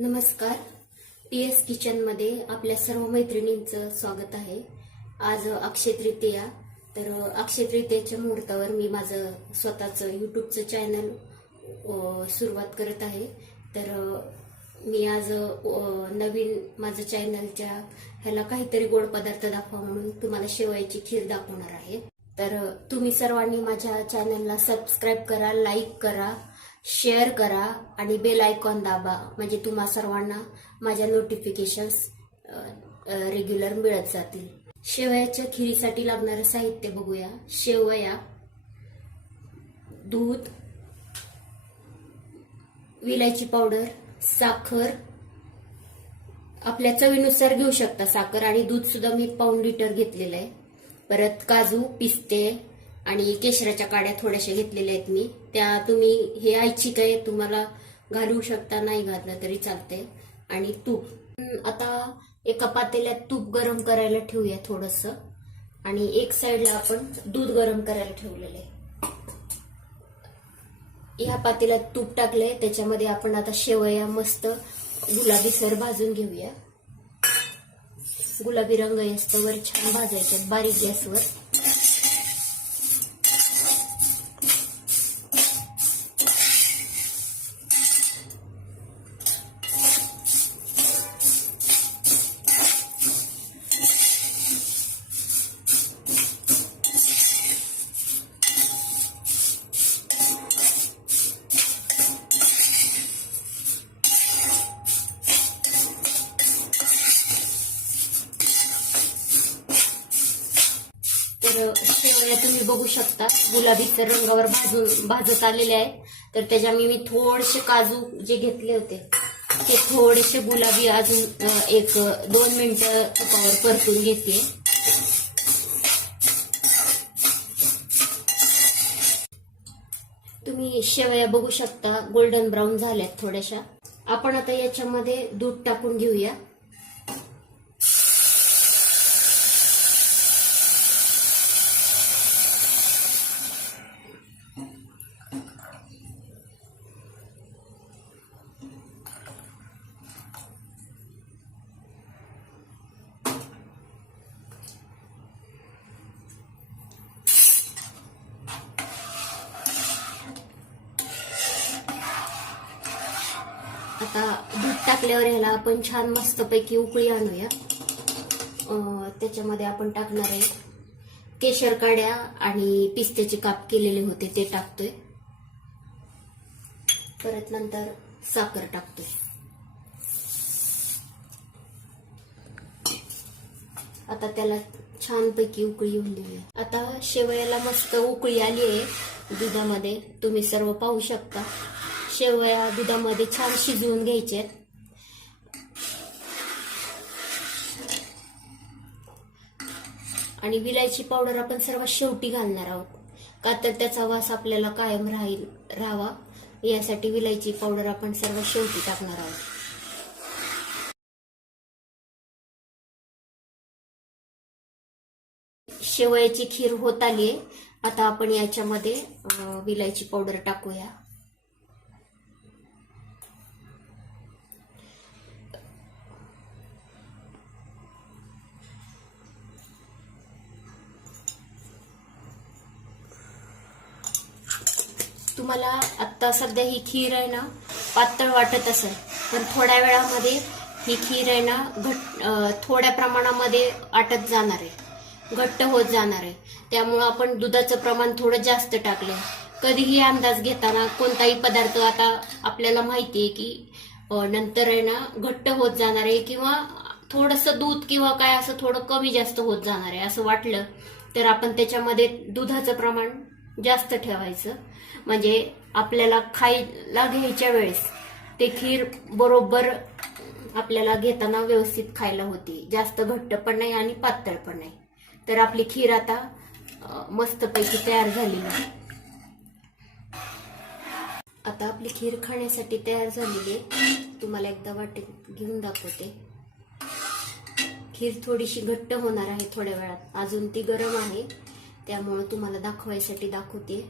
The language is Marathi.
नमस्कार. PS किचनमध्ये आपल्या सर्व मैत्रिणींचं स्वागत आहे. आज अक्षय तृतीया. तर अक्षय तृतीयेच्या मुहूर्तावर मी माझं स्वतःचं यूट्यूबचं चॅनल सुरुवात करत आहे. तर मी आज नवीन माझं चॅनलच्या ह्याला काहीतरी गोड पदार्थ दाखवा म्हणून तुम्हाला शेवयाची खीर दाखवणार आहे. तर तुम्ही सर्वांनी माझ्या चॅनलला सबस्क्राईब करा, लाईक करा, शेअर करा आणि बेल आयकॉन दाबा, म्हणजे तुम्हा सर्वांना माझ्या नोटिफिकेशन्स रेग्युलर मिळत जातील. शेवयाच्या खिरीसाठी लागणारं साहित्य बघूया. शेवया, दूध, विलायची पावडर, साखर, आपल्या चवीनुसार घेऊ शकता साखर, आणि दूध सुद्धा मी पाऊण लिटर घेतलेलं आहे. परत काजू, पिस्ते आणि केशराच्या काड्या थोड्याशा घेतलेल्या आहेत मी. त्या तुम्ही हे ऐच्छिक आहे, तुम्हाला घालू शकता, नाही घातलं तरी चालते. आणि तूप. आता एका पातेल्यात तूप गरम करायला ठेवूया थोडस, आणि एक साइडला आपण दूध गरम करायला ठेवलेलं आहे. ह्या पातेल्यात तूप टाकलंय, त्याच्यामध्ये आपण आता शेवया मस्त गुलाबीसर भाजून घेऊया. गुलाबी रंग येस्तवर छान भाजायचे बारीक गॅसवर. तर शेवया तुम्ही बघू शकता गुलाबी रंगावर भाजत आलेले आहे. तर त्याच्या मी थोडेसे काजू जे घेतले होते ते थोडेसे गुलाबी अजून 1-2 मिनिटं तुपावर परतून घेते. तुम्ही शेवया बघू शकता गोल्डन ब्राऊन झाल्यात थोड्याशा. आपण आता याच्यामध्ये दूध टाकून घेऊया. आता दूध टाकल्यावर ह्याला आपण छान मस्तपैकी उकळी आणूया. त्याच्यामध्ये आपण टाकणार आहे केशर काड्या आणि पिस्त्याचे काप केलेले होते ते टाकतोय. परत नंतर साखर टाकतोय. आता त्याला छानपैकी उकळी येऊन देऊया. आता शेवयाला मस्त उकळी आली आहे दुधामध्ये, तुम्ही सर्व पाहू शकता. शेवया दुधामध्ये छान शिजवून घ्यायचे. आणि विलायची पावडर आपण सर्वात शेवटी घालणार आहोत, का तर त्याचा वास आपल्याला कायम राहावा यासाठी विलायची पावडर आपण सर्वात शेवटी टाकणार आहोत. शेवयाची खीर होत आलीये. आता आपण याच्यामध्ये विलायची पावडर टाकूया. तुम्हाला आता सध्या ही खीर आहे ना पातळ वाटत असेल, पण थोड्या वेळामध्ये ही खीर आहे ना थोड्या प्रमाणामध्ये आटत जाणार आहे, घट्ट होत जाणार आहे. त्यामुळं आपण दुधाचं प्रमाण थोडं जास्त टाकलं. कधीही अंदाज घेताना कोणताही पदार्थ आता आपल्याला माहिती आहे की नंतर आहे ना घट्ट होत जाणार आहे, किंवा थोडंसं दूध किंवा काय असं थोडं कमी जास्त होत जाणार आहे असं वाटलं तर आपण त्याच्यामध्ये दुधाचं प्रमाण जास्त ठेवायचं, म्हणजे आपल्याला खायला घ्यायच्या वेळेस ते खीर बरोबर आपल्याला घेताना व्यवस्थित खायला होती. जास्त घट्ट पण नाही आणि पातळ पण नाही. तर आपली खीर आता मस्तपैकी तयार झालेली आहे. आता आपली खीर खाण्यासाठी तयार झालेली आहे. तुम्हाला एकदा वाटेत घेऊन दाखवते. खीर थोडीशी घट्ट होणार आहे थोड्या वेळात, अजून ती गरम आहे त्यामुळे तुम्हाला दाखवायसाठी दाखवते.